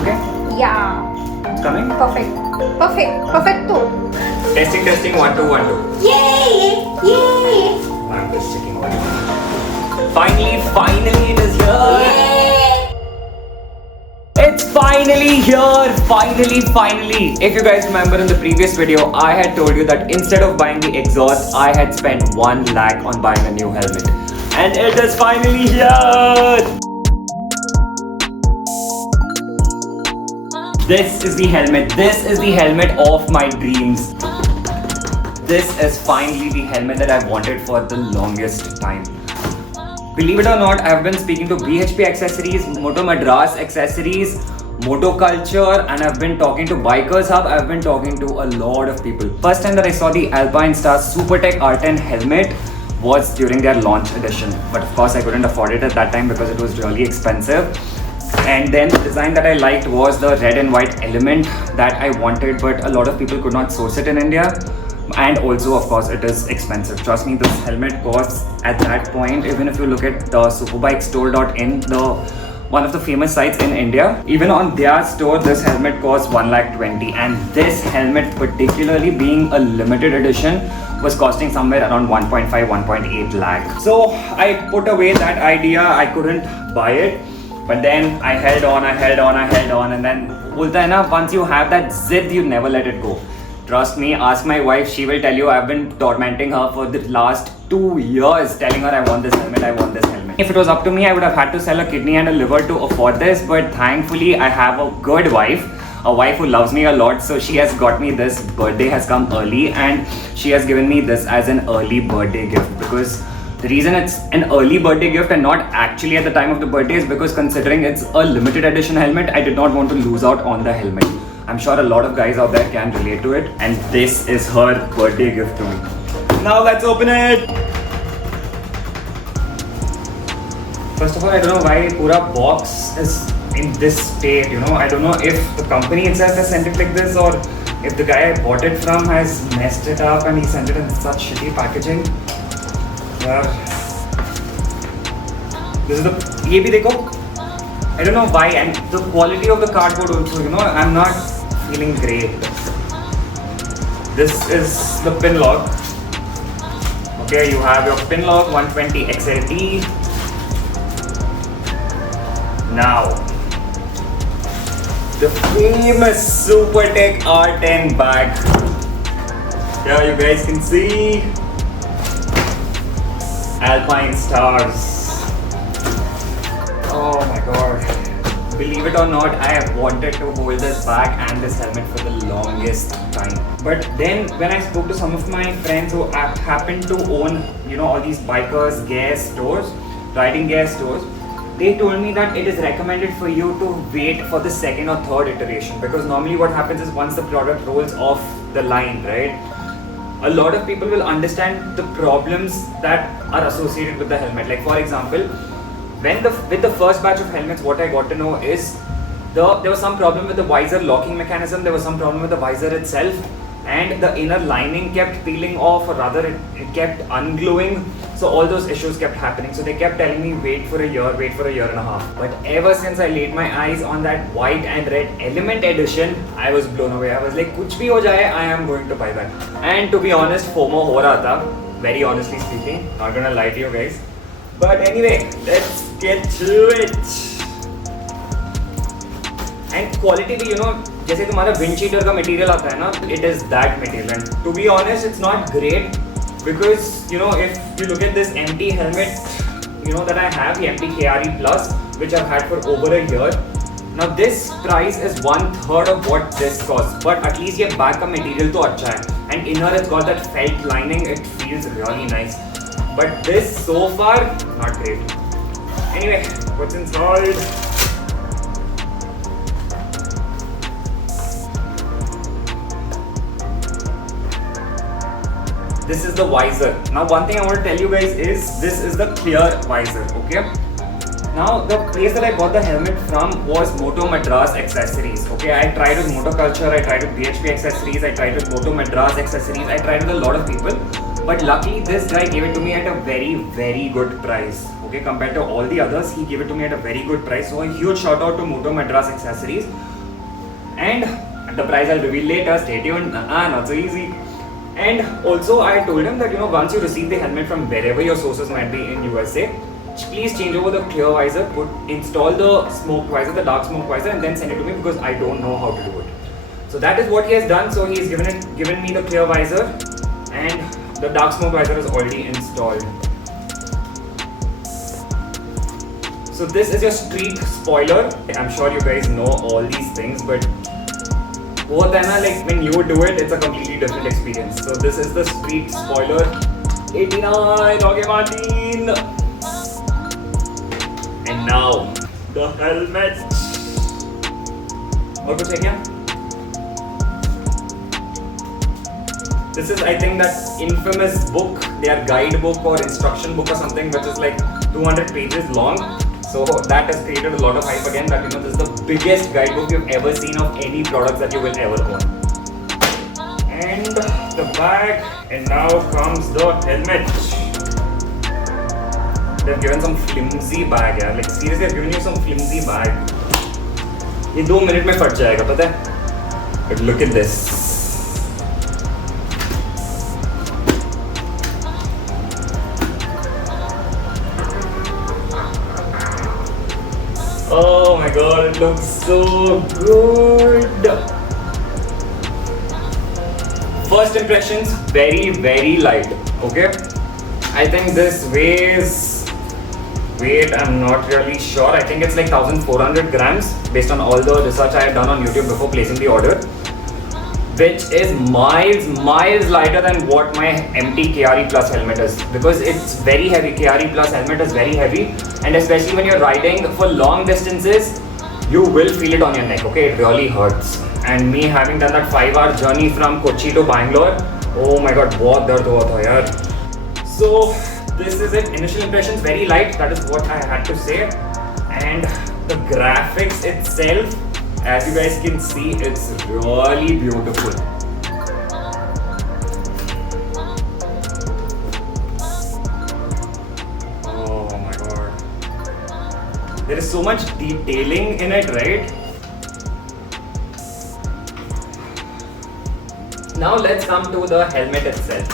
okay? Yeah. It's coming? Perfect. Perfecto. Testing, 1 2 1 2. Yay! I'm just checking audio. Finally it is here! It's finally here! Finally! If you guys remember in the previous video, I had told you that instead of buying the exhaust, I had spent 1 lakh on buying a new helmet. And it is finally here! This is the helmet of my dreams. This is finally the helmet that I've wanted for the longest time. Believe it or not, I've been speaking to BHP Accessories, Moto Madras Accessories, Moto Culture, and I've been talking to Bikers Hub. I've been talking to a lot of people. First time that I saw the Alpinestars Supertech R10 helmet was during their launch edition. But of course I couldn't afford it at that time because it was really expensive. And then the design that I liked was the red and white element that I wanted, but a lot of people could not source it in India. And also, of course, it is expensive. Trust me, this helmet costs at that point, even if you look at the superbikestore.in, one of the famous sites in India, even on their store, this helmet costs 1,20,000. And this helmet, particularly being a limited edition, was costing somewhere around 1.5, 1.8 lakh. So I put away that idea. I couldn't buy it. But then I held on, and then bolta hai na, once you have that zid, you never let it go. Trust me, ask my wife, she will tell you I've been tormenting her for the last 2 years, telling her I want this helmet. If it was up to me, I would have had to sell a kidney and a liver to afford this, but thankfully I have a good wife, a wife who loves me a lot, so she has got me this. Birthday has come early and she has given me this as an early birthday gift, because the reason it's an early birthday gift and not actually at the time of the birthday is because considering it's a limited edition helmet, I did not want to lose out on the helmet. I'm sure a lot of guys out there can relate to it, and this is her birthday gift to me. Now let's open it! First of all, I don't know why pura box is in this state, I don't know if the company itself has sent it like this or if the guy I bought it from has messed it up and he sent it in such shitty packaging. This is the, ye bhi dekho. I don't know why, and the quality of the cardboard also, I'm not feeling great. This is the pin lock. Okay, you have your pin lock 120 XLT. Now, the famous Supertech R10 bag. Here you guys can see Alpinestars. Oh my god. Believe it or not, I have wanted to hold this bag and this helmet for the longest time. But then when I spoke to some of my friends who happen to own, all these bikers, gear stores, riding gear stores, they told me that it is recommended for you to wait for the second or third iteration, because normally what happens is once the product rolls off the line, right, a lot of people will understand the problems that are associated with the helmet. Like for example, with the first batch of helmets, what I got to know is there was some problem with the visor locking mechanism, there was some problem with the visor itself, and the inner lining kept peeling off, or rather it kept ungluing. So all those issues kept happening. So they kept telling me wait for a year and a half. But ever since I laid my eyes on that white and red element edition, I was blown away. I was like, kuch bhi ho jaye, I am going to buy that. And to be honest, FOMO ho raha tha, very honestly speaking, not gonna lie to you guys. But anyway, let's get to it. And quality भी, जैसे तुम्हारा windshield का material आता है ना, it is that material. And to be honest, it's not great, because if you look at this empty helmet, that I have, the empty KRE Plus, which I've had for over a year. Now this price is 1/3 of what this costs, but at least ये back का material तो अच्छा है, and inner it's got that felt lining. It feels really nice. But this so far, not great. Anyway, what's inside? This is the visor. Now one thing I want to tell you guys is this is the clear visor, okay? Now the place that I bought the helmet from was Moto Madras Accessories, okay? I tried with Moto Culture, I tried with BHP Accessories, I tried with Moto Madras Accessories, I tried with a lot of people. But luckily this guy gave it to me at a very, very good price, okay? Compared to all the others, he gave it to me at a very good price. So a huge shout out to Moto Madras Accessories And the price I'll reveal later, stay tuned, not so easy. And also I told him that once you receive the helmet from wherever your sources might be in USA, please change over the clear visor, install the smoke visor, the dark smoke visor, and then send it to me because I don't know how to do it. So that is what he has done. So he's given me the clear visor, and the dark smoke visor is already installed. So this is your street spoiler. I'm sure you guys know all these things, but like when you do it, it's a completely different experience. So this is the street spoiler 89, okay Martin. And now the helmet. और कुछ है क्या? This is, I think, that infamous book, their guidebook or instruction book or something, which is like 200 pages long. So that has created a lot of hype again that this is the biggest guidebook you've ever seen of any products that you will ever own. And the bag, and now comes the helmet. They've given some flimsy bag, yeah. Like seriously, they've given you some flimsy bag. ये 2 minutes में फट जाएगा, पता है? But look at this. Oh my god, it looks so good. First impressions, very, very light. Okay, I think this weighs, I'm not really sure. I think it's like 1400 grams based on all the research I had done on YouTube before placing the order, which is miles lighter than what my MT KRE Plus helmet is, because it's very heavy. KRE Plus helmet is very heavy, and especially when you're riding for long distances, you will feel it on your neck, okay? It really hurts. And me having done that 5-hour journey from Kochi to Bangalore, oh my god, बहुत दर्द हुआ था यार. So this is it. Initial impressions, very light, that is what I had to say. And the graphics itself, as you guys can see, it's really beautiful. Oh my god. There is so much detailing in it, right? Now let's come to the helmet itself.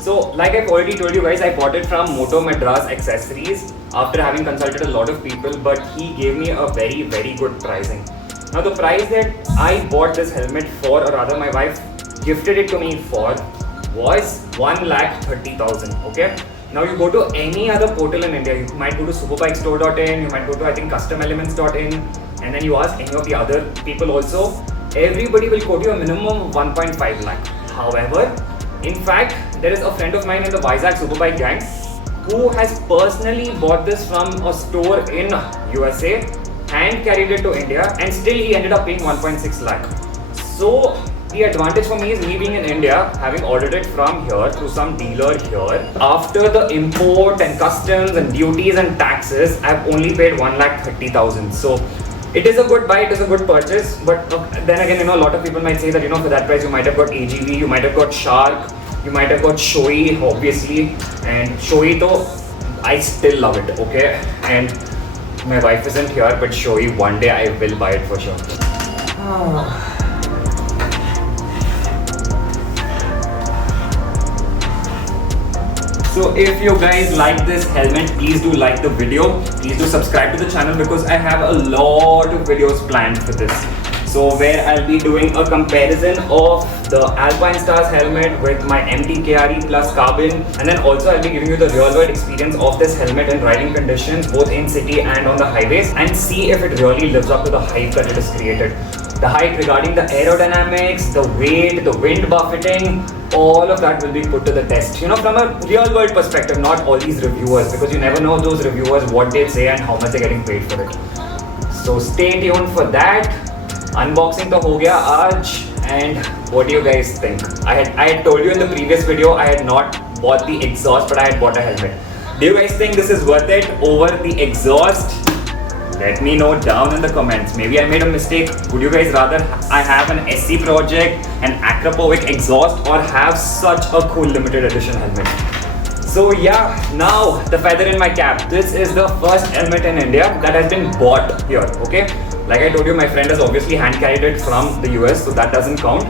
So like I've already told you guys, I bought it from Madras Moto Accessories after having consulted a lot of people, but he gave me a very, very good pricing. Now the price that I bought this helmet for, or rather my wife gifted it to me for, was 1,30,000. Okay. Now you go to any other portal in India, you might go to superbikestore.in, you might go to I think customelements.in, and then you ask any of the other people also, everybody will quote you a minimum of 1.5 lakh. However, in fact, there is a friend of mine in the Vizag Superbike gang who has personally bought this from a store in USA and carried it to India, and still he ended up paying 1.6 lakh. So the advantage for me is me being in India, having ordered it from here through some dealer here. After the import and customs and duties and taxes, I've only paid 1,30,000. So it is a good buy, it is a good purchase. But then again, a lot of people might say that for that price you might have got AGV, you might have got Shark, you might have got Shoei, obviously. And Shoei though, I still love it, okay? And my wife isn't here, but Shoei, one day I will buy it for sure. So if you guys like this helmet, please do like the video. Please do subscribe to the channel because I have a lot of videos planned for this. So where I'll be doing a comparison of the Alpinestars helmet with my MT KRE Plus carbon, and then also I'll be giving you the real world experience of this helmet in riding conditions both in city and on the highways, and see if it really lives up to the hype that it has created. The hype regarding the aerodynamics, the weight, the wind buffeting, all of that will be put to the test, from a real world perspective, not all these reviewers, because you never know those reviewers what they say and how much they're getting paid for it. So stay tuned for that. Unboxing to ho gaya aaj, and what do you guys think? I had told you in the previous video I had not bought the exhaust, but I had bought a helmet. Do you guys think this is worth it over the exhaust? Let me know down in the comments. Maybe I made a mistake. Would you guys rather I have an SC Project, an Akrapovic exhaust, or have such a cool limited edition helmet? So yeah, now the feather in my cap. This is the first helmet in India that has been bought here, okay? Like I told you, my friend has obviously hand carried it from the US, so that doesn't count.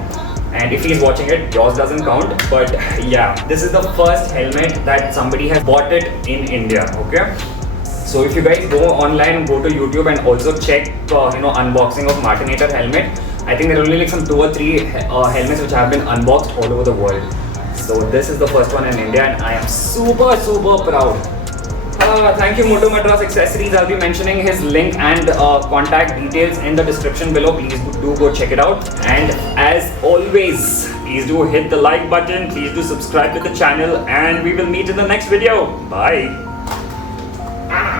And if he's watching it, yours doesn't count. But yeah, this is the first helmet that somebody has bought it in India. Okay. So if you guys go online, go to YouTube and also check, unboxing of Martinator helmet. I think there are only like some 2 or 3 helmets which have been unboxed all over the world. So this is the first one in India, and I am super proud. Thank you, Madras Accessories. I'll be mentioning his link and contact details in the description below. Please do go check it out. And as always, please do hit the like button. Please do subscribe to the channel, and we will meet in the next video. Bye.